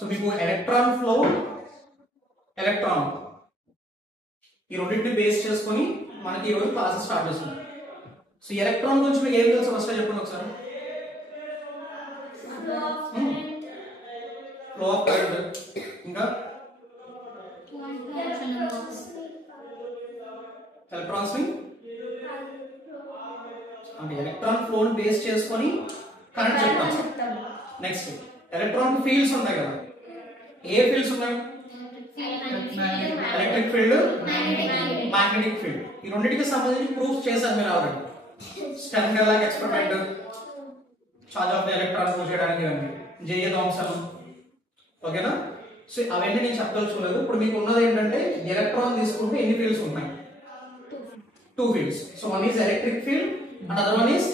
So మీకు electron flow, electron ఈ రెండింటిని బేస్ చేసుకొని మనకి ఈరోజు క్లాసెస్ స్టార్ట్ చేస్తున్నాం. సో ఎలక్ట్రాన్ గురించి మీకు ఏం తెలుసు ఫస్ట్ చెప్పండి ఒకసారి. ఫ్లో ఆఫ్ కరెంట్, ఇంకా ఎలక్ట్రాన్స్ ని అంటే ఎలక్ట్రాన్ ఫ్లో ని బేస్ చేసుకొని కరెంట్ చెప్తాం. నెక్స్ట్ ఎలక్ట్రాన్ ఫీల్డ్స్ ఉన్నాయి కదా, ఏ ఫీల్డ్స్ ఉన్నాయి? Electric field, magnetic field. ఈ రెండింటికి సంబంధించి ప్రూఫ్ చేశారు మీరు already. Stern Gerlach experiment, charge of the electron prove చేయడానికి జేఏ థామ్సన్, ఓకేనా? సో అవన్నీ నేను చెప్పదలుచుకోలేదు. ఇప్పుడు మీకు ఉన్నది ఏంటంటే ఎలక్ట్రాన్ తీసుకుంటే ఎన్ని ఫీల్డ్స్ ఉన్నాయి? 2 fields. So one is electric field and other one is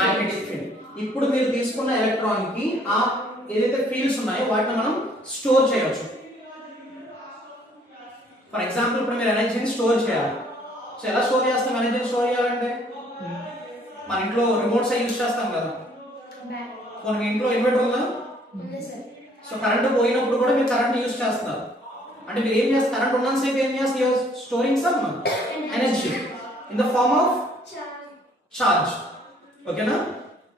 magnetic field. ఇప్పుడు మీరు తీసుకున్న ఎలక్ట్రాన్ కి ఆ ఏదైతే ఫీల్డ్స్ ఉన్నాయో వాటిని మనం స్టోర్ చేయవచ్చు. ఫర్ ఎగ్జాంపుల్ ఇప్పుడు మీరు ఎనర్జీని స్టోర్ చేయాలి. సో ఎలా స్టోర్ చేస్తాం? ఎనర్జీని స్టోర్ చేయాలంటే మన ఇంట్లో రిమోట్స్ యూజ్ చేస్తాం కదా. మనకి ఇంట్లో ఇన్వర్టర్ ఉందా? సో కరెంట్ పోయినప్పుడు కూడా మీరు కరెంట్ యూజ్ చేస్తున్నారు. అంటే మీరు ఏం చేస్తారు? కరెంట్ ఉన్నంతసేపు ఏం చేస్తారు? Storing some energy in the form of charge. ఓకేనా?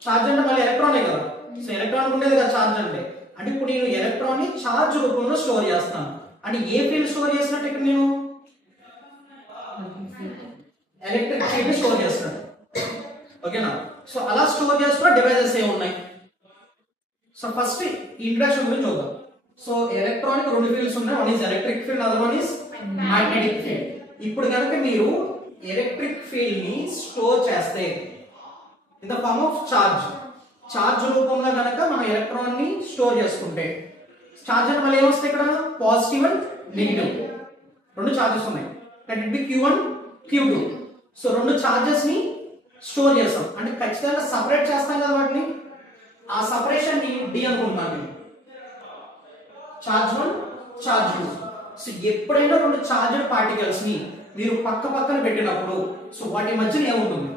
చార్జ్ అంటే మళ్ళీ ఎలక్ట్రానే కదా. సో ఎలక్ట్రాన్ ఉండేది కదా చార్జ్ అంటే. అంటే ఇప్పుడు నేను ఎలక్ట్రాన్ ని చార్జ్ రూపంలో స్టోర్ చేస్తాను. అంటే ఏ ఫీల్డ్ స్టోర్ చేసినట్టు ఇక్కడ నేను ఎలక్ట్రిక్ ఫీల్డ్ స్టోర్ చేస్తున్నాను. ఓకేనా? సో అలా స్టోర్ చేసుకున్న డివైజెస్ ఏ ఉన్నాయి. సో ఫస్ట్ ఇంట్రడక్షన్ గురించి చూద్దాం. సో ఎలక్ట్రానిక్ 2 ఫీల్డ్స్ ఉన్నాయి. One is electric field, other one is magnetic field. ఇప్పుడు కనుక మీరు ఎలక్ట్రిక్ ఫీల్డ్ ని స్టోర్ చేస్తే in the form of charge రూపంలో కనుక మనం ఎలక్ట్రాన్ ని స్టోర్ చేసుకుంటే, చార్జ్ అంటే మళ్ళీ ఏమొస్తాయి ఇక్కడ? పాజిటివ్ అండ్ నెగిటివ్ 2 చార్జెస్ ఉన్నాయి. That it be Q1 Q2. So 2 charges ని స్టోర్ చేస్తాం. అంటే ఖచ్చితంగా సపరేట్ చేస్తాం కదా వాటిని. ఆ సపరేషన్ ని D అనుకుంటున్నాను. Charge 1, charge 2. సో ఎప్పుడైనా 2 చార్జ్డ్ పార్టికల్స్ ని మీరు పక్క పక్కన పెట్టినప్పుడు సో వాటి మధ్యన ఏముంటుంది?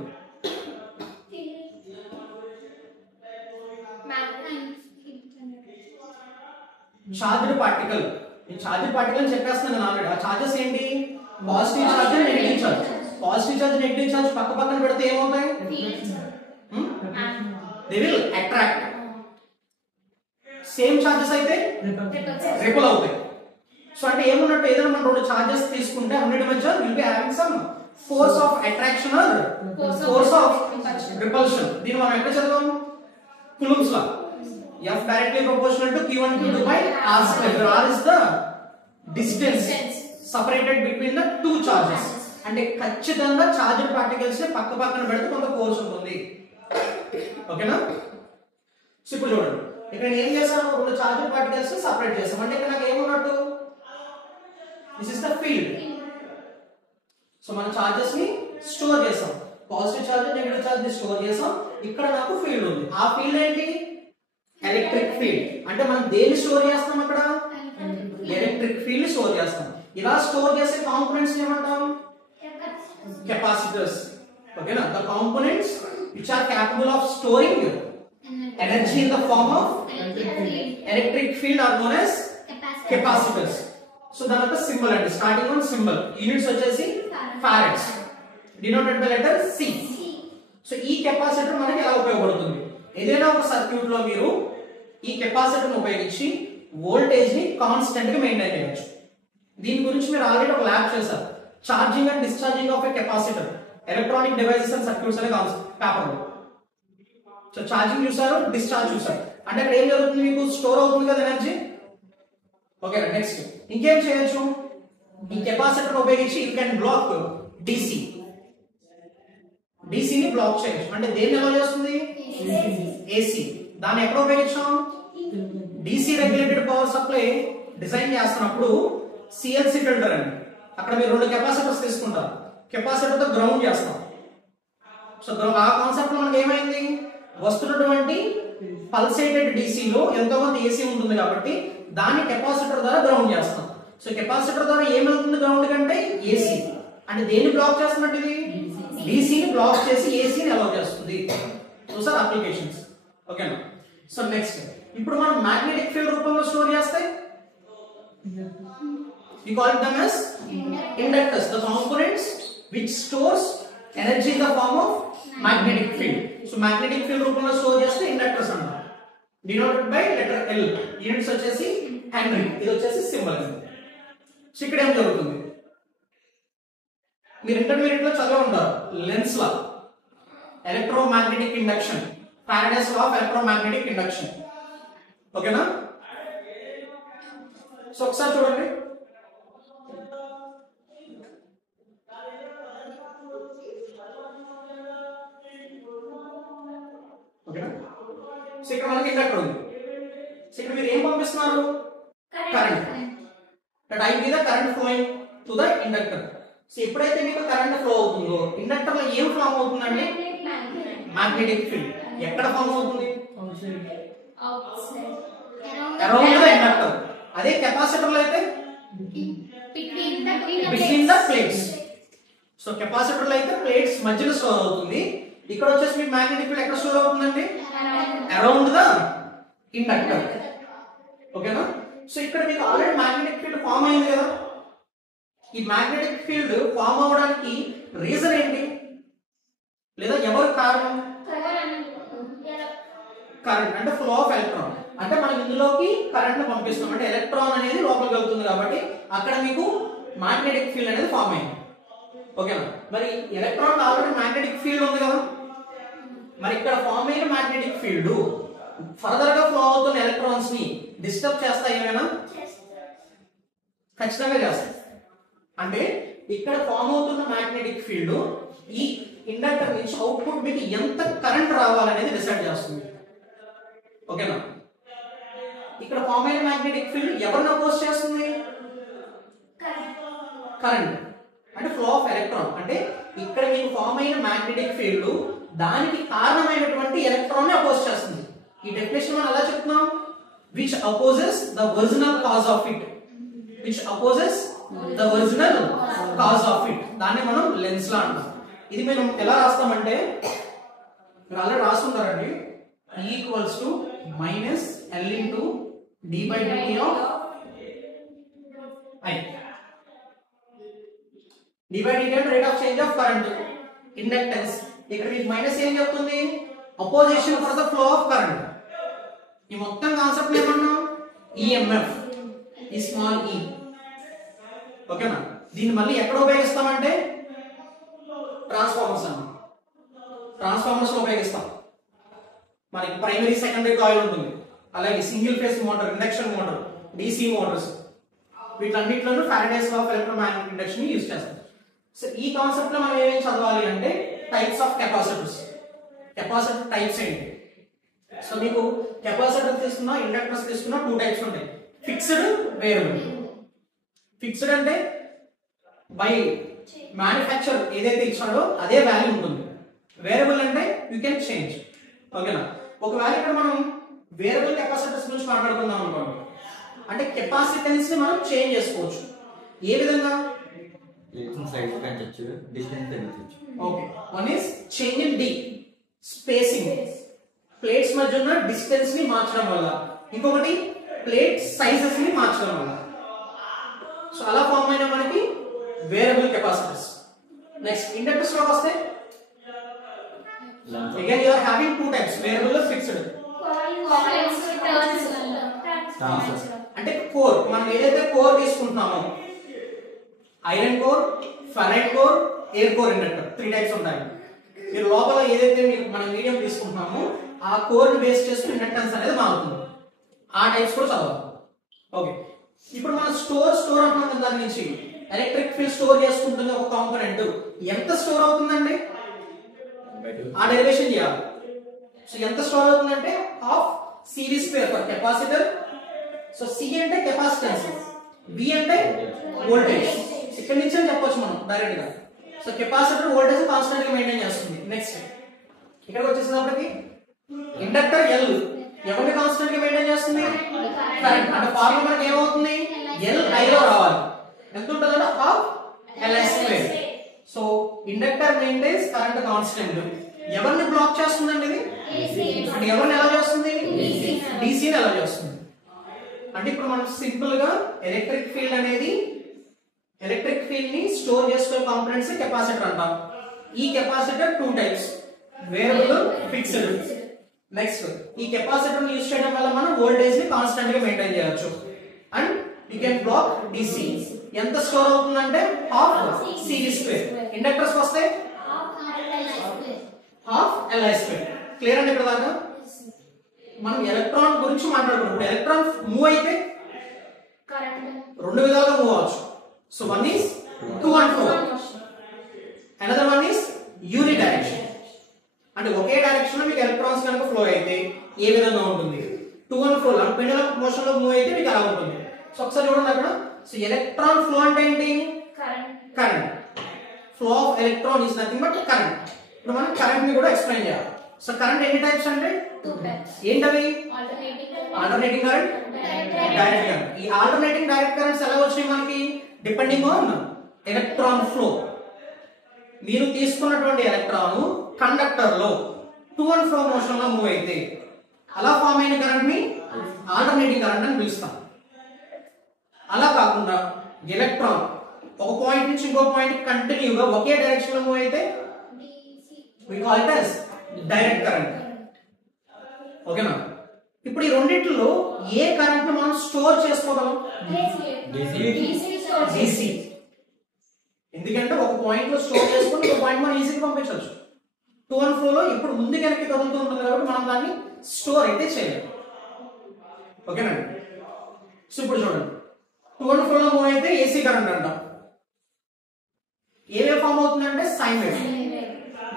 Charged particle. నేను చార్జ్డ్ పార్టికల్ అని చెప్పేస్తాను నేను ఆల్రెడీ. ఆ చార్జెస్ ఏంటి? Positive charge and negative charge. Positive charge, negative charge పక్క పక్కన పెడితే ఏమవుతాయి? They will attract. Same charges అయితే రిపుల్ అవుతాయి. సో అంటే ఏమన్నట్టు? ఏదైనా మనం 2 చార్జెస్ తీసుకుంటే అన్నిటి మధ్య will be having some force of attraction or force of repulsion. దీన్ని మనం ఎక్కడ చదవం? Coulombs law. F directly proportional to Q1 Q2 by R square. R is the distance separated between the 2 charges. అంటే ఖచ్చితంగా charged particles ని పక్క పక్కన పెడితే కొంత ఫోర్స్ ఉంటుంది. ఓకేనా? సో ఇప్పుడు చూడండి, ఇక్కడ ఏం చేసాము? 2 చార్జ్డ్ పార్టికల్స్ ని సెపరేట్ చేసాం. అంటే ఇక్కడ నాకు ఏమున్నట్టు? This is the field. So మన చార్జెస్ ని స్టోర్ చేసాం. పాజిటివ్ చార్జ్, నెగిటివ్ చార్జ్ ని స్టోర్ చేసాం. ఇక్కడ నాకు ఫీల్డ్ ఉంది. ఆ ఫీల్డ్ ఏంటి? Electric field. అంటే మనం దేన్ని స్టోర్ చేస్తాం అక్కడ? ఎలక్ట్రిక్ ఫీల్డ్ స్టోర్ చేస్తాం. ఇలా స్టోర్ చేసే కాంపోనెంట్స్ ఏమంటాం? కెపాసిటర్స్. ఓకేనా? The components which are capable of storing energy in the form of electric field are known as capacitors. So దాని యొక్క సింబల్ అండి. Starting one symbol. యూనిట్స్ వచ్చేసి farads, denoted by letter C. So ఈ capacitor మనకి ఎలా ఉపయోగపడుతుంది? ఏదైనా ఒక సర్క్యూట్ లో మీరు ఈ కెపాసిటర్ ని ఉపయోగించి వోల్టేజ్ ని కాన్స్టెంట్ గా మెయింటైన్ చేయవచ్చు. దీని గురించి మీరు ఆల్రెడీ ఒక ల్యాబ్ చేశారు. Charging and discharging of a capacitor, electronic devices and circuits అనే పేపర్ లో. సో చార్జింగ్ చూసారు, డిశ్చార్జ్ చూసారు. అంటే అక్కడ ఏం జరుగుతుంది? మీకు స్టోర్ అవుతుంది కదా ఎనర్జీ. ఓకే, నెక్స్ట్ ఇంకేం చేయొచ్చు? ఈ కెపాసిటర్ ఉపయోగించి you can block DC. DC ని బ్లాక్ చేయొచ్చు. అంటే దేన్ని ఎలా చేస్తుంది? AC. దాన్ని ఎక్కడ ఉపయోగించాం? DC regulated power supply design చేస్తున్నప్పుడు CLC ఫిల్టర్ అండి. అక్కడ మీరు 2 కెపాసిటర్స్ తీసుకుంటారు. కెపాసిటర్ తో గ్రౌండ్ చేస్తాం. సో ఆ కాన్సెప్ట్ మనకి ఏమైంది? వస్తున్నటువంటి పల్సేటెడ్ DC లో ఎంతో కొంత AC ఉంటుంది కాబట్టి దాన్ని కెపాసిటర్ ద్వారా గ్రౌండ్ చేస్తాం. సో కెపాసిటర్ ద్వారా ఏం వెళ్తుంది గ్రౌండ్ కంటే? AC. అంటే దేన్ని బ్లాక్ చేస్తున్నట్టు? ఇది DC ని బ్లాక్ చేసి AC ని అలౌ చేస్తుంది. So sir applications. ఓకేనా? సో నెక్స్ట్ ఇప్పుడు మనం మ్యాగ్నెటిక్ ఫీల్డ్ రూపంలో స్టోర్ చేస్తే we call them as inductors, the components which stores energy in the form of magnetic field. So magnetic field రూపంలో స్టోర్ చేస్తే ఇండక్టర్స్ అన్నమాట, denoted by letter L. Units వచ్చేసి henry, ఇది వచ్చేసి సింబల్. సో ఇక్కడ ఏం జరుగుతుంది, మీరు ఇంటర్మీడియట్ లో చదివి ఉంటారు lens law, electromagnetic induction, Faraday's law of electromagnetic induction. ఓకేనా? సో ఒకసారి చూడండి, ఓకేనా? సో ఇక్కడ మనకి ఇండక్టర్ ఉంది. సో ఇక్కడ మీరు ఏం పంపిస్తున్నారు, current. That I be the current flowing to the inductor. So ఎప్పుడైతే మీకు కరెంట్ ఫ్లో అవుతుందో ఇండక్టర్ లో ఏం ఫామ్ అవుతుందండి, మ్యాగ్నెటిక్ ఫీల్డ్. ఎక్కడ ఫామ్ అవుతుంది, అరౌండ్ ద ఇండక్టర్. అదే కెపాసిటర్ లో అయితే between the plates. So capacitor లో అయితే ప్లేట్స్ మధ్యలో స్టోర్ అవుతుంది. ఇక్కడ వచ్చేసి మీకు మ్యాగ్నెటిక్ ఫీల్డ్ ఎక్కడ స్టోర్ అవుతుందండి, అరౌండ్ ద ఇండక్టర్. ఓకేనా? సో ఇక్కడ మీకు ఆల్రెడీ మ్యాగ్నెటిక్ ఫీల్డ్ ఫామ్ అయింది కదా. ఈ మ్యాగ్నెటిక్ ఫీల్డ్ ఫామ్ అవడానికి రీజన్ ఏంటి, లేదా ఎవరు కారణం? కరెంట్ అంటే ఫ్లో ఆఫ్ ఎలక్ట్రాన్. అంటే మనం ఇందులోకి కరెంట్ ను పంపిస్తున్నాం, అంటే ఎలక్ట్రాన్ అనేది లోపలికి వెళ్తుంది కాబట్టి అక్కడ మీకు మ్యాగ్నెటిక్ ఫీల్డ్ అనేది ఫామ్ అయింది. ఓకేనా? మరి ఎలక్ట్రాన్ ఆల్రెడీ మ్యాగ్నెటిక్ ఫీల్డ్ ఉంది కదా, మరి ఇక్కడ ఫామ్ అయిన మ్యాగ్నెటిక్ ఫీల్డ్ ఫర్దర్ గా ఫ్లో అవుతున్న ఎలక్ట్రాన్స్ ని డిస్టర్బ్ చేస్తాయి ఏమైనా? ఖచ్చితంగా చేస్తాయి. అంటే ఇక్కడ ఫామ్ అవుతున్న మ్యాగ్నెటిక్ ఫీల్డ్ ఈ ఇండక్టర్ నుంచి అవుట్పుట్ మీకు ఎంత కరెంట్ రావాలనేది డిసైడ్ చేస్తుంది. ఓకేనా? ఇక్కడ ఫామ్ అయిన మ్యాగ్నెటిక్ ఫీల్డ్ ఎవరిని అపోజ్ చేస్తుంది, కరెంట్. అంటే ఫ్లో ఆఫ్ ఎలక్ట్రాన్. అంటే ఇక్కడ మీకు ఫామ్ అయిన మ్యాగ్నెటిక్ ఫీల్డ్ దానికి కారణమైనటువంటి ఎలక్ట్రాన్ ని అపోజ్ చేస్తుంది. ఈ డెఫినేషన్ మనం ఎలా చెప్తున్నాం, which opposes the original cause of it, which opposes the original cause of it. దాన్ని మనం లెన్స్ లా అంటాం. ఇది మనం ఎలా రాస్తామంటే మీరు already రాస్తుంటారండి, E equals to minus L into d by dt of I. d by dt అంటే rate of change of current, inductance. ఇక్కడ మీకు మైనస్ ఏం చెప్తుంది, opposition for the flow of current. ఈ మొత్తం కాన్సెప్ట్ ఏమన్నాం, ఈఎంఎఫ్, ఈ స్మాల్ ఈ. ఓకేనా? దీన్ని మళ్ళీ ఎక్కడ ఉపయోగిస్తామంటే ట్రాన్స్ఫార్మర్స్ అన్న, ట్రాన్స్ఫార్మర్స్ లో ఉపయోగిస్తాం. మనకి ప్రైమరీ సెకండరీ కాయిల్ ఉంటుంది, అలాగే single phase motor, induction motor, DC motors, వీటన్నిటిలోనూ Faraday's law of electromagnetic induction ని యూజ్ చేస్తాం. సో ఈ కాన్సెప్ట్ లో మనం ఏమేమి చదవాలి అంటే types of capacitors. Capacitor types ఏంటి? సో మీకు కెపాసిటర్ తీసుకున్నా ఇండక్టర్స్ తీసుకున్నా 2 టైప్స్ ఉంటాయి, ఫిక్స్డ్, వేరియబుల్. ఫిక్స్డ్ అంటే బై మ్యానుఫ్యాక్చర్ ఏదైతే ఇచ్చాడో అదే వాల్యూ ఉంటుంది. వేరియబుల్ అంటే యూ కెన్ చేంజ్. ఓకేనా? ఒకవేళ ఇక్కడ మనం వేరియబుల్ కెపాసిటర్స్ గురించి మాట్లాడుకుందాం అనుకోండి, అంటే కెపాసిటెన్స్ ని మనం చేంజ్ చేసుకోవచ్చు. ఏ విధంగా? Okay, one is change in the, spacing, plates మధ్య ఉన్న డిస్టెన్స్ ని మార్చడం వల్ల. ఇంకొకటి ప్లేట్ సైజెస్ ని మార్చడం వల్ల. సో అలా ఫామ్ అయిన మనకి వేరియబుల్ కెపాసిటర్స్. నెక్స్ట్ ఇండక్టర్స్ లోకి వస్తే again you are having 2 types, variable or fixed. అంటే కోర్, మనం ఏదైతే కోర్ తీసుకుంటున్నామో iron core, ferrite core, air core inductor, 3 types ఉంటాయి. మీరు లోపల ఏదైతే మనం మీడియం తీసుకుంటున్నామో ఆ కోర్ ని బేస్ చేసుకుని ఇండక్టెన్స్ అనేది మారుతుంది. ఆ టైప్స్ కూడా చదవాలి. ఓకే, ఇప్పుడు మనం స్టోర్ అంటున్నాం, దాని నుంచి ఎలక్ట్రిక్ ఫీల్డ్ స్టోర్ చేసుకుంటుంది ఒక కాంపోనెంట్. ఎంత స్టోర్ అవుతుందండి, ఆ డెరివేషన్ చేయాలి. సో ఎంత స్టోర్ అవుతుందంటే half CV square for capacitor. So C అంటే కెపాసిటెన్స్, V అంటే వోల్టేజ్. ఇక్కడ నుంచి చెప్పొచ్చు మనం డైరెక్ట్ గా. సో కెపాసిటర్ వోల్టేజ్ కాన్స్టెంట్ గా మెయింటైన్ చేస్తుంది. నెక్స్ట్ ఇక్కడికి వచ్చేసినప్పటికి ఇండక్టర్ L ఎవరిని కాన్స్టెంట్ గా మెయింటైన్ చేస్తుంది, కరెంట్. అంటే ఫార్ములా మనకి ఏమవుతుంది, Li లో రావాలి. ఎంత ఉంటుందంటే half Li square. So inductor maintains current constant. ఎవరిని బ్లాక్ చేస్తుందండి ఇది, అంటే ఎవరిని ఎలా చేస్తుంది? డీసీని ఎలా చేస్తుంది అంటే ఇప్పుడు మనం సింపుల్ గా ఎలక్ట్రిక్ ఫీల్డ్ ని స్టోర్ చేసుకునే కాంపోనెంట్స్ కెపాసిటర్ అంటాం. ఈ capacitor 2 types, variable, fixed. Next ఈ కెపాసిటర్ ని యూస్ చేయడం వల్ల మనం వోల్టేజ్ ని కాన్స్టెంట్ గా మెయింటైన్ చేయొచ్చు. And you can block DC. ఎంత స్టోర్ అవుతుందంటే హాఫ్ CV². ఇండక్టర్స్ వస్తే హాఫ్ LI². క్లియర్ అండి? ఇక్కడ దాకా మనం ఎలక్ట్రాన్ గురించి మాట్లాడుకుంటాం. ఎలక్ట్రాన్ మూవ్ అయితే రెండు విధాలుగా మూవ్ అవ్వచ్చు. So one is to and fro, another one is uni direction. అంటే ఒకే డైరెక్షన్ లో మీకు ఎలక్ట్రాన్స్ కనుక ఫ్లో అయితే ఏ విధంగా ఉంటుంది? To and fro, pendulum motion లో మూవ్ అయితే మీకు అలా ఉంటుంది. సో ఒకసారి చూడండి అక్కడ. సో ఎలక్ట్రాన్ ఫ్లో అంటే ఏంటి? Current. Flow of electron is nothing but current. ఇప్పుడు మనం కరెంట్ ని కూడా ఎక్స్ప్లెయిన్ చేయాలి. సో కరెంట్ ఎన్ని టైప్స్ అంటే? 2 types. ఏంటవి? Alternating current, direct current. ఈ ఆల్టర్నేటింగ్ డైరెక్ట్ కరెంట్స్ ఎలా వచ్చాయి మనకి? Depending on electron flow. మీరు తీసుకున్నటువంటి ఎలక్ట్రాన్ కండక్టర్ లో టు అండ్ ఫ్రో మోషన్ లో మూవ్ అయితే అలా ఫామ్ అయిన కరెంట్ ని ఆల్టర్నేటింగ్ కరెంట్ అని పిలుస్తాం. అలా కాకుండా ఎలక్ట్రాన్ ఒక పాయింట్ నుంచి ఇంకో పాయింట్ కంటిన్యూగా ఒకే డైరెక్షన్ లో మూవ్ అయితే we call it as direct current. ఓకేనా? ఇప్పుడు ఈ రెండిట్లో ఏ కరెంట్ ను మనం స్టోర్ చేసుకోగలం? DC. ఎందుకంటే ఒక పాయింట్ లో స్టోర్ చేసుకుని ఒక పాయింట్ మనం ఈజీగా పంపించవచ్చు. టు అండ్ ఫ్లో లో ఇప్పుడు ముందు వెనక్కి కదులుతూ ఉంటుంది కాబట్టి మనం దాన్ని స్టోర్ అయితే చేయలేం. ఓకేనండి? సో ఇప్పుడు చూడండి, టు అండ్ ఫ్లో లో మూవ్ అయితే AC కరెంట్ అంటాం. ఏ వేవ్ ఫామ్ అవుతుందంటే సైన్ వేవ్.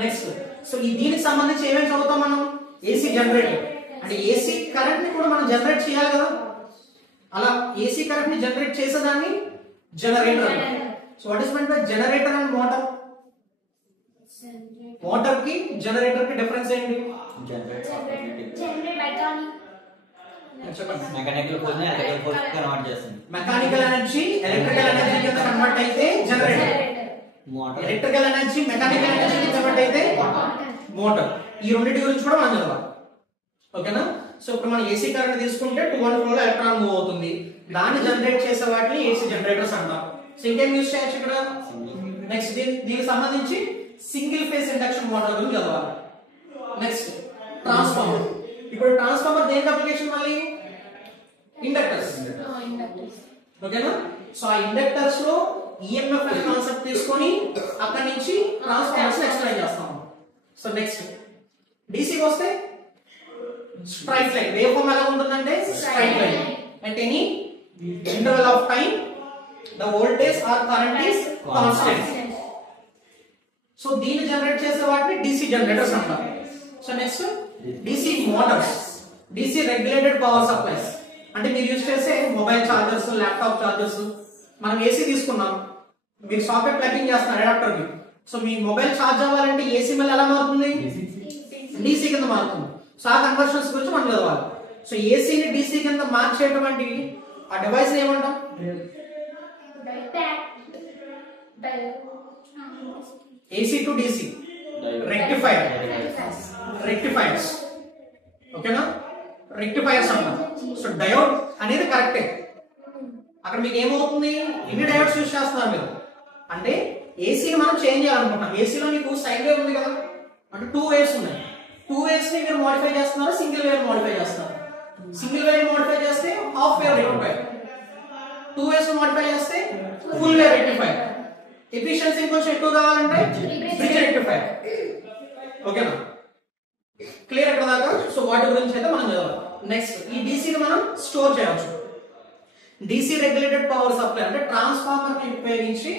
నెక్స్ట్ సో ఈ దీనికి సంబంధించి ఏమేమి చదువుతాం మనం? AC generator. అంటే AC కరెంట్ ని కూడా మనం జనరేట్ చేయాలి కదా. అలా AC కరెంట్ ని జనరేట్ చేసేదాన్ని జనరేటర్ అంటాం. So what is mean by generator and motor? Motor కి జనరేటర్ కి డిఫరెన్స్ ఏంటి? మెకానికల్ ఎనర్జీ ఎలక్ట్రికల్ ఎనర్జీ కింద కన్వర్ట్ అయితే generator, electrical energy mechanical energy కింద కన్వర్ట్ అయితే మోటార్. ఈ రెండింటి గురించి కూడా మనం చదవాలి. ఓకేనా? సో ఇప్పుడు మనం AC కరెంట్ తీసుకుంటే 2 అండ్ ఫ్లో లో ఎలక్ట్రాన్ మూవ్ అవుతుంది. దాన్ని జనరేట్ చేసే వాటిని AC జనరేటర్స్ అంటాం. సో ఇంకేం యూస్ చేయొచ్చు ఇక్కడ? నెక్స్ట్ దీనికి సంబంధించి సింగిల్ ఫేజ్ ఇండక్షన్ మోటార్ గురించి చదవాలి. Next transformer. ఇప్పుడు ట్రాన్స్ఫార్మర్ దేనికి అప్లికేషన్? మళ్ళీ ఇండక్టర్స్. ఓకేనా? సో ఆ ఇండక్టర్స్ లో EMF అనే కాన్సెప్ట్ తీసుకొని అక్కడి నుంచి ట్రాన్స్ఫార్మర్స్ ఎక్స్ప్లెయిన్ చేస్తాం. సో నెక్స్ట్ DC వస్తే స్ట్రైట్ లైన్. వేవ్ ఫార్మ్ ఎలా ఉంటుందంటే straight line. At any interval of time the voltage or current is constant. So దీన్ని జనరేట్ చేసే వాటిని DC జనరేటర్స్ అంటారు. So next DC Motors, DC regulated power supplies. అంటే మీరు use చేసే మొబైల్ చార్జర్స్, ల్యాప్టాప్ చార్జర్స్. మనం AC తీసుకున్నాం, మీరు సాకెట్ ప్లగ్ఇన్ చేస్తున్నారు అడాప్టర్ కి. సో మీ మొబైల్ ఛార్జ్ అవ్వాలంటే AC మళ్ళీ ఎలా మారుతుంది? DC కింద మారుతుంది. సో ఆ కన్వర్షన్స్ గురించి మనం చదవాలి. సో AC ని DC కింద మార్చేటువంటి ఆ డివైస్ ఏమంటాం? AC to DC rectifiers. ఓకేనా? రెక్టిఫైర్స్ అంటాం. సో డయోడ్ అనేది కరెక్టే. అక్కడ మీకు ఏమవుతుంది? ఎన్ని డయోడ్స్ యూజ్ చేస్తున్నారు మీరు అంటే AC ని మనం చేంజ్ చేయాలనుకుంటున్నాం. AC లో మీకు సైన్ వేవ్ ఉంది కదా, అంటే 2 వేవ్స్ ఉన్నాయి. 2 వేవ్స్ ని మీరు మోడిఫై చేస్తున్నారు, సింగిల్ వేవ్ మోడిఫై చేస్తున్నారు. సింగిల్ వేవ్ మోడిఫై చేస్తే half wave rectifier, 2 waves modify చేస్తే ఫుల్ వేవ్ రెక్టిఫైర్. ఎఫిషియన్సీ కొంచెం ఎక్కువ కావాలంటే బ్రిడ్జ్ రెక్టిఫైర్. ఓకేనా? క్లియర్ ఎక్కడ దాకా? సో వాటి గురించి అయితే మనం చదవాలి. నెక్స్ట్ ఈ DC ని మనం స్టోర్ చేయవచ్చు. DC రెగ్యులేటెడ్ పవర్ సప్లై అంటే ట్రాన్స్ఫార్మర్ ని ఉపయోగించి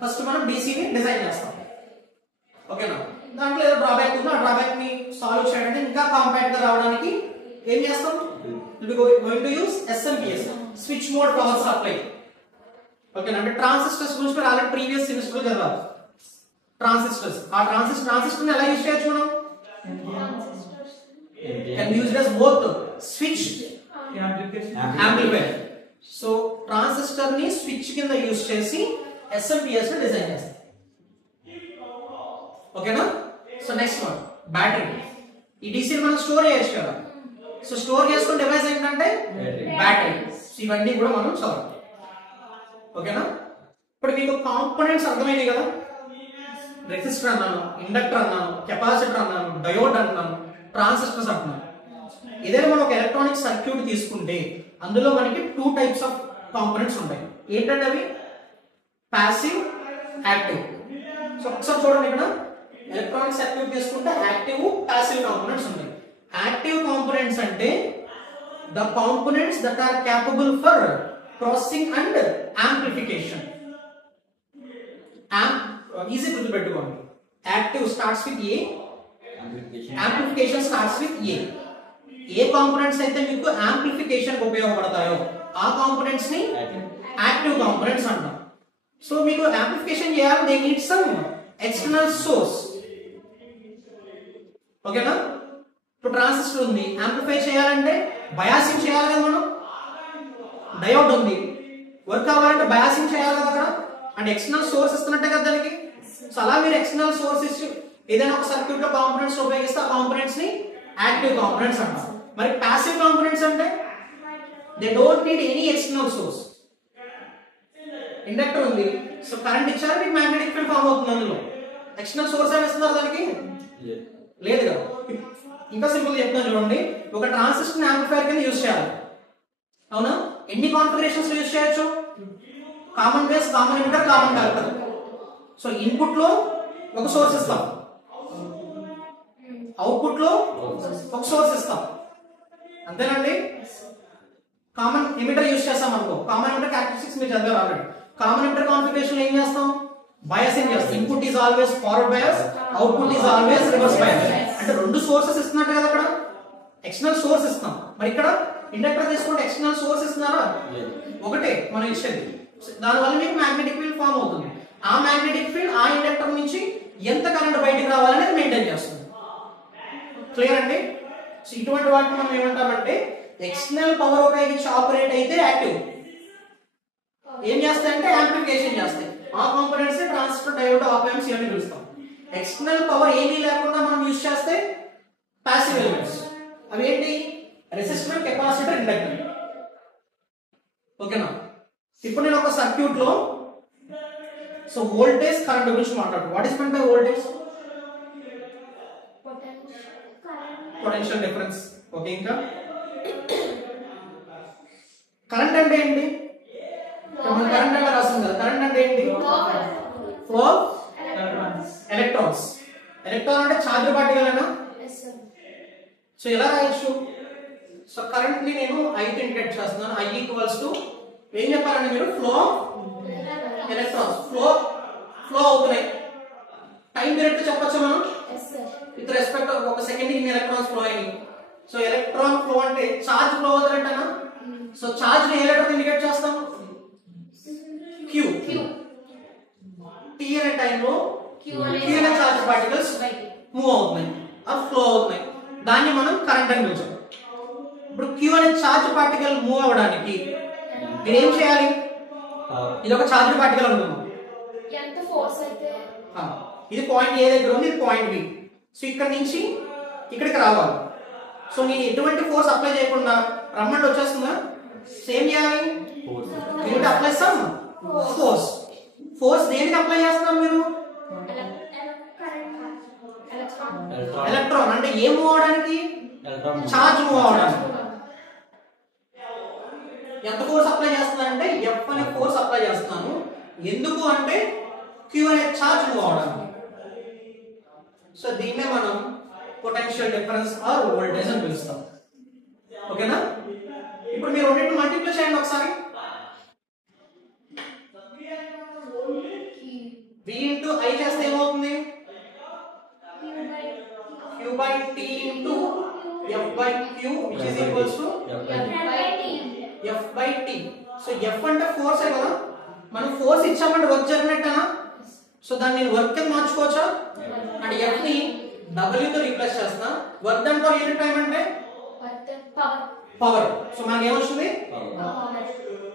ఫస్ట్ మనం DC ని డిజైన్ చేస్తాం. ఓకేనా? దాంట్లో ఏదో డ్రాబ్యాక్ ఉందో ఆ డ్రాబ్యాక్ ని సాల్వ్ చేయడానికి ఇంకా కాంపాక్ట్ గా రావడానికి ఏం చేస్తాం? going to use SMPS, switch mode power supply. ఓకేనా? అంటే ట్రాన్సిస్టర్స్ గురించి మీరు ఆల్రెడీ ప్రీవియస్ సెమిస్టర్ లో చదివారు. ట్రాన్సిస్టర్స్, ఆ ట్రాన్సిస్టర్ ని ఎలా యూజ్ చేయొచ్చు మనం? can use it as both switch amplifier. So transistor ని స్విచ్ కింద యూజ్ చేసి SMPS ని డిజైన్ చేస్తాం. ఓకేనా? So next one battery. ఈ DC మనం స్టోర్ చేయొచ్చు కదా. సో స్టోర్ చేసుకున్న డివైస్ ఏంటంటే బ్యాటరీ. ఇవన్నీ కూడా మనం చదవాలి. ఓకేనా? ఇప్పుడు మీకు కాంపోనెంట్స్ అర్థమైనాయి కదా. రెసిస్టర్ అన్నాను, ఇండక్టర్ అన్నాను, కెపాసిటర్ అన్నాను, డయోడ్ అన్నాను, ట్రాన్సిస్టర్స్ అంటున్నాను. ఏదైనా మనం ఒక ఎలక్ట్రానిక్ సర్క్యూట్ తీసుకుంటే అందులో మనకి 2 టైప్స్ ఆఫ్ కాంపోనెంట్స్ ఉంటాయి. ఏంటంటే అవి పాసివ్, యాక్టివ్. సో ఒకసారి చూడండి, ఇక్కడ ఎలక్ట్రానిక్ సర్క్యూట్ తీసుకుంటే యాక్టివ్, పాసివ్ కాంపోనెంట్స్ ఉంటాయి. యాక్టివ్ కాంపోనెంట్స్ అంటే the components that are capable for processing and amplification. Easy గుర్తుపెట్టుకోండి. Active starts with A, amplification starts with A. ఏ కాంపోనెంట్స్ అయితే మీకు యాంప్లిఫికేషన్ ఉపయోగపడతాయో ఆ కాంపోనెంట్స్ ని యాక్టివ్ కాంపోనెంట్స్ అంటాం. సో మీకు యాంప్లిఫికేషన్ చేయాలి, they need some external source. ఓకేనా? ఇప్పుడు ట్రాన్సిస్టర్ ఉంది, యాంప్లిఫై చేయాలంటే బయాసింగ్ చేయాలి కదా మనం. డయోడ్ ఉంది, వర్క్ అవ్వాలంటే బయాసింగ్ చేయాలి కదా అక్కడ. అంటే ఎక్స్టర్నల్ సోర్స్ ఇస్తున్నట్టే కదా దానికి. సో అలా మీరు ఎక్స్టర్నల్ సోర్స్ ఇచ్చి ఏదైనా ఒక సర్క్యూట్ లో కాంపోనెంట్స్ ఉపయోగిస్తే ఆ కాంపోనెంట్స్ ని యాక్టివ్ కాంపోనెంట్స్ అంటాం. మరి పాసివ్ కాంపోనెంట్స్ అంటే they don't need any external source. Inductor ఉంది, సో కరెంట్ ఇచ్చారు, మీకు మ్యాగ్నెటిక్ ఫీల్డ్ ఫామ్ అవుతుంది. అందులో ఎక్స్టర్నల్ సోర్స్ ఏమి ఇస్తున్నారు దానికి? లేదు కదా. ఇంకా సింపుల్ చెప్తాను చూడండి. ఒక ట్రాన్సిస్టర్ యాంప్లిఫైయర్ కింద యూజ్ చేయాలి, అవునా? ఎన్ని కాన్ఫిగరేషన్స్ యూజ్ చేయొచ్చు? Common base, common emitter, common collector. So input లో ఒక సోర్స్ ఇస్తాం, అవుట్పుట్ లో ఒక సోర్స్ ఇస్తాం, అంతేనండి. కామన్ ఎమిటర్ యూజ్ చేస్తాం అనుకో. కామన్ ఎమిటర్ క్యారెక్టరిస్టిక్స్ మీరు చదివారు ఆల్రెడీ. కామన్ ఎమిటర్ కాన్ఫిగరేషన్ ఏం చేస్తాం? బయాసింగ్ చేస్తాం. Input is always forward bias, output is always reverse bias. అంటే 2 సోర్సెస్ ఇస్తున్నట్టు కదా అక్కడ. ఎక్స్టర్నల్ సోర్స్ ఇస్తాం. మరి ఇక్కడ ఇండక్టర్ తీసుకుంటే ఎక్స్టర్నల్ సోర్స్ ఇస్తున్నారా? ఒకటే మనం ఇచ్చేది. దానివల్ల మీకు మ్యాగ్నెటిక్ ఫీల్డ్ ఫామ్ అవుతుంది. ఆ మ్యాగ్నెటిక్ ఫీల్డ్ ఆ ఇండక్టర్ నుంచి ఎంత కరెంట్ బయటికి రావాలనేది మెయింటైన్ చేస్తుంది. క్లియర్ అండి? సో ఇటువంటి వాటిని మనం ఏమంటామంటే ఎక్స్టర్నల్ పవర్ ఉపయోగించి ఆపరేట్ అయితే యాక్టివ్. ఏం చేస్తాయంటే యాంప్లిఫికేషన్ చేస్తాయి. ఆ components transistor, diode, op amps ఇవన్నీ పిలుస్తాం. ఎక్స్టర్నల్ పవర్ ఏమీ లేకుండా మనం యూజ్ చేస్తే పాసివ్ ఎలిమెంట్స్. అవి ఏంటి? Resistor, capacitor, inductor. ఓకేనా? ఇప్పుడు నేను ఒక సర్క్యూట్ లో సో వోల్టేజ్, కరెంట్ గురించి మాట్లాడుతాను. What is mean by voltage? Potential difference. Okay. ఇంకా కరెంట్ అంటే ఏంటి? మనం కరెంట్ అంటే రాస్తాం కదా. కరెంట్ అంటే ఏంటి? Flow electrons. ఎలక్ట్రాన్ అంటే ఛార్జ్ పార్టికల్. సో ఎలా రాయొచ్చు? సో కరెంట్ ని నేను I తో ఇండికేట్ చేస్తున్నాను. I ఈక్వల్స్ టు ఏం చెప్పాలంటే మీరు ఫ్లో ఎలక్ట్రాన్స్. ఫ్లో అవుతున్నాయి. టైం పీరియడ్ తో చెప్పొచ్చు మనం విత్ రెస్పెక్ట్ ఒక సెకండ్ కి ఎలక్ట్రాన్స్ ఫ్లో అయ్యి. సో ఎలక్ట్రాన్ ఫ్లో అంటే ఛార్జ్ ఫ్లో అవుతున్నట్టేనా? సో ఛార్జ్ ని ఏ లెటర్ తో ఇండికేట్ చేస్తాం? Q. T అనే టైంలో Q అనే ఛార్జ్ పార్టికల్స్ మూవ్ అవుతున్నాయి, ఆ ఫ్లో అవుతున్నాయి. దాన్ని మనం కరెంట్ అని పిలుస్తాం. ఇప్పుడు Q అనే ఛార్జ్ పార్టికల్ మూవ్ అవడానికి మీరు ఏం చేయాలి? ఇది ఒక ఛార్జ్ పార్టికల్ అనుకుందాం. ఎంత ఫోర్స్ అయితే ఇది పాయింట్ A దగ్గర ఉంది, ఇది పాయింట్ B. సో ఇక్కడ నుంచి ఇక్కడికి రావాలి. సో నేను ఎటువంటి ఫోర్స్ అప్లై చేయకుండా రమ్మంటే వచ్చేస్తుందా? సేమ్ చేయాలి. మీరు అప్లై సమ్ ఫోర్స్. ఫోర్స్ దేనికి అప్లై చేస్తున్నారు మీరు? ఎలక్ట్రాన్. అంటే ఏం మూవ్ అవడానికి? ఛార్జ్ మూవ్ అవడానికి. ఎంత ఫోర్స్ అప్లై చేస్తున్నానంటే F అనే ఫోర్స్ అప్లై చేస్తున్నాను. ఎందుకు అంటే Q అనే ఛార్జ్ మూవ్ అవడానికి. సో దీన్నే మనం పొటెన్షియల్ డిఫరెన్స్ ఆర్ వోల్టేజ్ అని పిలుస్తాం. ఓకేనా? ఇప్పుడు మీరు రెండింటిని మల్టిప్లై చేయండి ఒకసారి. V into I చేస్తే ఏమవుతుంది? Q by T into F by Q which is equals to F by T. So F అంటే ఫోర్స్ కదా. మనం ఫోర్స్ ఇచ్చామంటే వర్క్ జరిగినట్టేనా? సో దాన్ని నేను వర్క్ కింద మార్చుకోవచ్చా? అంటే F ని W తో రీప్లేస్ చేస్తా. Work done per unit time అంటే పవర్. సో మనకి ఏమొస్తుంది?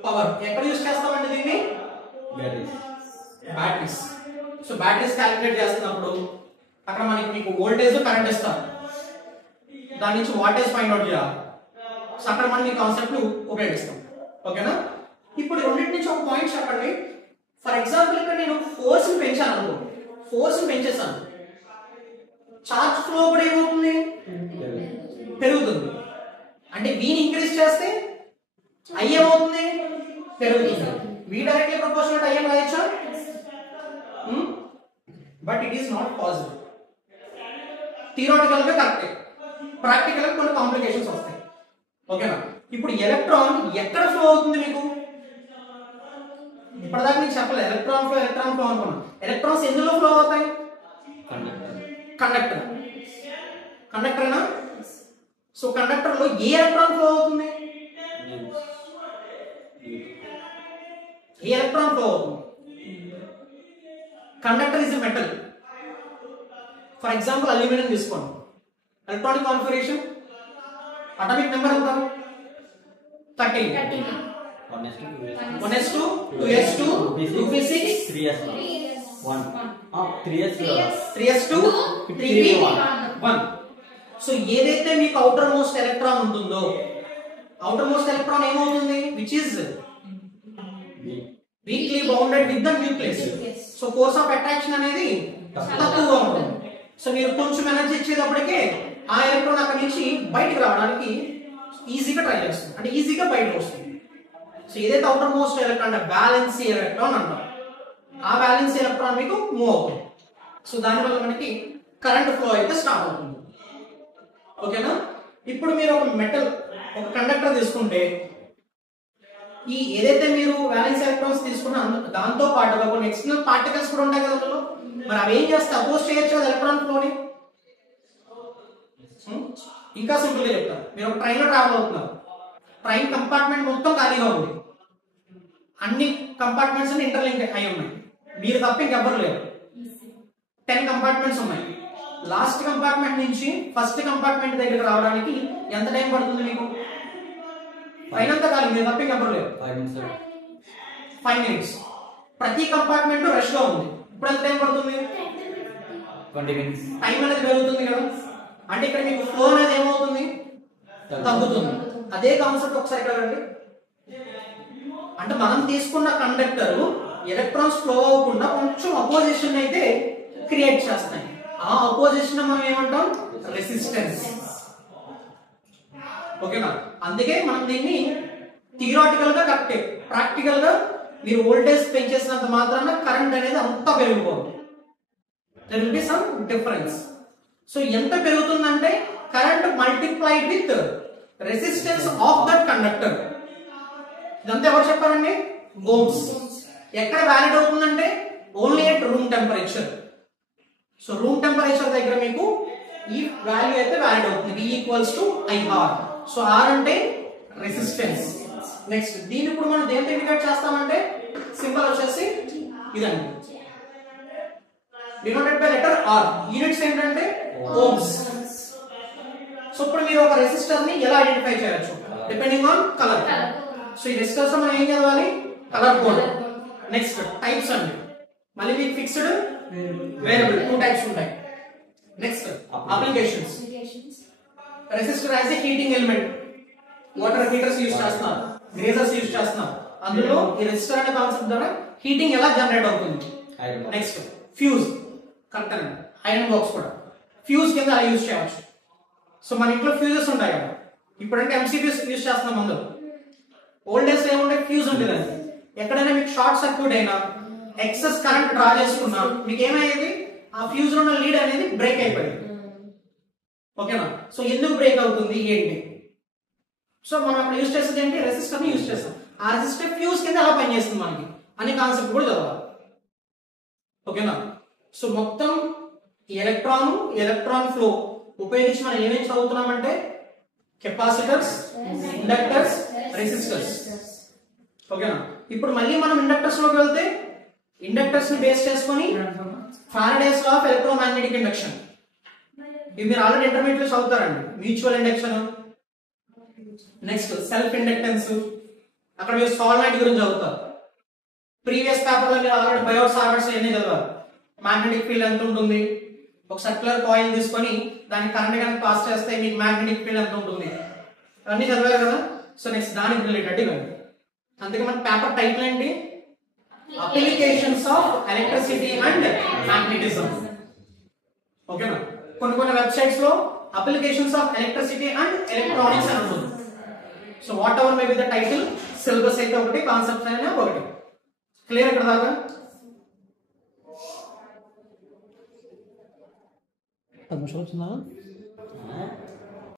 పవర్. ఎక్కడ యూస్ చేస్తామంటే దీన్ని? బ్యాటరీస్. సో బ్యాటరీస్ క్యాలిక్యులేట్ చేస్తున్నప్పుడు అక్కడ మనకి మీకు వోల్టేజ్ కరెంట్ ఇస్తారు. దాని నుంచి వాటేజ్ ఫైండ్ అవుట్ చేయాలి. సో అక్కడ మనం ఈ కాన్సెప్ట్ ఉపయోగిస్తాం. ఓకేనా? ఇప్పుడు రెండింటి నుంచి ఒక పాయింట్ చెప్పండి. ఫర్ ఎగ్జాంపుల్ ఇక్కడ నేను ఫోర్స్ పెంచాను అనుకో, ఫోర్స్ పెంచేసాను, చార్జ్ ఫ్లో కూడా ఏమవుతుంది? పెరుగుతుంది. అంటే వీని ఇంక్రీజ్ చేస్తే ఐ ఏమవుతుంది? పెరుగుతుంది. వి డైరెక్ట్లీ ప్రపోర్షనల్ ఐ రాయొచ్చా? But it is not possible. Theoretical గా కరెక్టే, ప్రాక్టికల్ గా కొన్ని కాంప్లికేషన్స్ వస్తాయి. ఓకేనా? ఇప్పుడు ఎలక్ట్రాన్ ఎక్కడ ఫ్లో అవుతుంది మీకు? ఇప్పటిదాకా నేను చెప్పలేదు ఎలక్ట్రాన్ ఫ్లో అనుకున్నాను. ఎలక్ట్రాన్స్ ఎందులో ఫ్లో అవుతాయి? కండక్టర్. కండక్టర్నా? సో కండక్టర్ లో ఏ ఎలక్ట్రాన్ ఫ్లో అవుతుంది? ఏ ఎలక్ట్రాన్ ఫ్లో అవుతుంది? Conductor is a metal. For example aluminium తీసుకోండి. ఎలక్ట్రానిక్ కాన్ఫిగరేషన్ అటామిక్ నెంబర్ ఎంత? 13. 1s2 2s2 2p6 3s2 3p1. So ఏదైతే మీకు అవుటర్ మోస్ట్ ఎలక్ట్రాన్ ఉంటుందో, అవుటర్ మోస్ట్ ఎలక్ట్రాన్ ఏమవుతుంది? Which is weekly bounded with the nucleus. So force of attraction అనేది తక్కువగా ఉంటుంది. So మీరు కొంచెం ఎనర్జీ ఇచ్చేటప్పటికే ఆ ఎలక్ట్రాన్ అక్కడి నుంచి బయటకు రావడానికి ఈజీగా ట్రై చేస్తుంది, అంటే ఈజీగా బయటకు వస్తుంది. సో ఏదైతే outer most electron balance electron అంటాం, ఆ బ్యాలెన్స్ ఎలక్ట్రాన్ మీకు మూవ్ అవుతుంది. సో దానివల్ల మనకి కరెంట్ ఫ్లో అయితే స్టార్ట్ అవుతుంది. ఓకేనా? ఇప్పుడు మీరు ఒక మెటల్, ఒక కండక్టర్ తీసుకుంటే ఈ ఏదైతే మీరు బ్యాలెన్స్ ఎలక్ట్రాన్స్ తీసుకున్న దాంతో పాటుగా కొన్ని ఎక్స్టర్నల్ పార్టికల్స్ కూడా ఉంటాయి కదా అందులో. మరి అవి ఏం చేస్తే అపోజ్ చేయొచ్చు కదా ఎలక్ట్రాన్ ఫ్లోని? ఇంకా సింపుల్ గా చెప్తాను. మీరు ఒక ట్రైన్ లో ట్రావెల్ అవుతున్నారు, ట్రైన్ కంపార్ట్మెంట్ మొత్తం ఖాళీగా ఉంది, అన్ని కంపార్ట్మెంట్స్ ఇంటర్లింక్ అయి ఉన్నాయి, మీరు తప్ప ఇంకెవ్వరు లేరు. 10 కంపార్ట్మెంట్స్ ఉన్నాయి. లాస్ట్ కంపార్ట్మెంట్ నుంచి ఫస్ట్ కంపార్ట్మెంట్ దగ్గరికి రావడానికి ఎంత టైం పడుతుంది మీకు? ట్రైన్ అంతా ఖాళీ, మీరు తప్ప ఇంకెవ్వరు లేరు. 5 minutes. ప్రతి కంపార్ట్మెంట్ రష్ గా ఉంది. ఇప్పుడు ఎంత టైం పడుతుంది? 20 minutes. టైం అనేది పెరుగుతుంది కదా. అంటే ఇక్కడ మీకు ఫ్లో అనేది ఏమవుతుంది? తగ్గుతుంది. అదే కాన్సెప్ట్ ఒకసారి ఇక్కడ రండి. అంటే మనం తీసుకున్న కండక్టర్ ఎలక్ట్రాన్స్ ఫ్లో అవ్వకుండా కొంచెం అపోజిషన్ అయితే క్రియేట్ చేస్తాయి. ఆ అపోజిషన్ మనం ఏమంటాం? రెసిస్టెన్స్. ఓకేనా? అందుకే మనం దీన్ని థియరాటికల్ గా కరెక్టే, ప్రాక్టికల్ గా మీరు వోల్టేజ్ పెంచేసినంత మాత్రాన కరెంట్ అనేది అంతా పెరిగిపోతుంది. there will be some difference. So ఎంత పెరుగుతుందంటే current multiplied with resistance of that conductor. ఇదంతా ఎవరు చెప్పారండి? ఓమ్స్. ఎక్కడ వ్యాలిడ్ అవుతుందంటే only at room temperature. So room temperature దగ్గర మీకు ఈ వాల్యూ అయితే వ్యాలిడ్ అవుతుంది. V equals to IR. So R అంటే రెసిస్టెన్స్. నెక్స్ట్ దీన్ని ఇప్పుడు మనం దేంతో ఇండికేట్ చేస్తామంటే సింబల్ వచ్చేసి ఇదండి, denoted by letter R. Units ఏంటంటే ఓమ్స్. సో ఇప్పుడు మీరు ఒక రెసిస్టర్ ని ఎలా ఐడెంటిఫై చేయొచ్చు? Depending on colour. సో ఈ రెసిస్టర్స్ మనం ఏం చదవాలి? Colour code. నెక్స్ట్ టైప్స్ అండి, మళ్ళీ మీకు ఫిక్స్డ్, వేరియబుల్, 2 టైప్స్ ఉంటాయి. Next applications. Resistor as a heating element. Water heaters use చేస్తున్నారు, గ్రేజర్స్ యూజ్ చేస్తున్నారు. అందులో ఈ రెసిస్టర్ అనే కాన్సెప్ట్ ద్వారా హీటింగ్ ఎలా జనరేట్ అవుతుంది. Next fuse. కరెక్ట్ అండి, ఐరన్ బాక్స్ కూడా ఫ్యూజ్ కింద అలా యూజ్ చేయవచ్చు. సో మన ఇంట్లో ఫ్యూజెస్ ఉంటాయి కదా, ఇప్పుడంటే MCBs యూజ్ చేస్తున్నాం. ముందు ఓల్డ్ డేస్ ఏముంటే ఫ్యూజ్ ఉంటుంది. ఎక్కడైనా మీకు షార్ట్ సర్క్యూట్ అయినా, ఎక్సెస్ కరెంట్ డ్రా చేసుకున్నా మీకు ఏమయ్యేది? ఆ ఫ్యూజ్ లో ఉన్న లీడ్ అనేది బ్రేక్ అయిపోయింది. ఓకేనా? సో ఎందుకు బ్రేక్ అవుతుంది ఏంటి? సో మనం అక్కడ యూజ్ చేసేది ఏంటి? రెసిస్టర్ ని యూజ్ చేస్తాం. ఆ రెసిస్టర్ ఫ్యూజ్ కింద ఎలా పనిచేస్తుంది మనకి అనే కాన్సెప్ట్ కూడా చదవాలి. ఓకేనా? సో మొత్తం ఎలక్ట్రాన్ ఫ్లో ఉపయోగించి మనం ఏమేమి చదువుతున్నామంటే కెపాసిటర్స్, ఇండక్టర్స్, రెసిస్టర్స్. ఓకేనా? ఇప్పుడు మళ్ళీ మనం ఇండక్టర్స్ లోకి వెళ్తే ఇండక్టర్స్ ని బేస్ చేసుకొని Faraday's law of electromagnetic induction, ఇవి మీరు ఆల్రెడీ ఇంటర్మీడియట్ లో చదువుతారండి. Mutual induction, next self inductance, అక్కడ మీరు సాల్నాయిడ్ గురించి చదువుతారు. ప్రీవియస్ పేపర్ లో మీరు ఆల్రెడీ బయోట్ సావర్ట్స్ అన్ని చదివారు. మ్యాగ్నెటిక్ ఫీల్డ్ ఎంత ఉంటుంది, ఒక సర్క్యులర్ కాయిల్ తీసుకొని దానికి కరెంట్ కనుక పాస్ చేస్తే మీకు మ్యాగ్నెటిక్ ఫీల్డ్ ఎంత ఉంటుంది అన్ని చదివారు కదా. సో నెక్స్ట్ దానికి రిలేటెడ్ ఇవ్వండి. అందుకే మన పేపర్ టైటిల్ ఏంటి? Applications of electricity and magnetism. ఓకేనా? కొన్ని వెబ్సైట్స్ లో applications of electricity and electronics అని ఉంటుంది. So what ever may be the title, syllabus అయితే ఒకటి, కాన్సెప్ట్స్ అయినా ఒకటి. క్లియర్ ఇక్కడ దాకా? పది నిమిషాలు వచ్చిందా?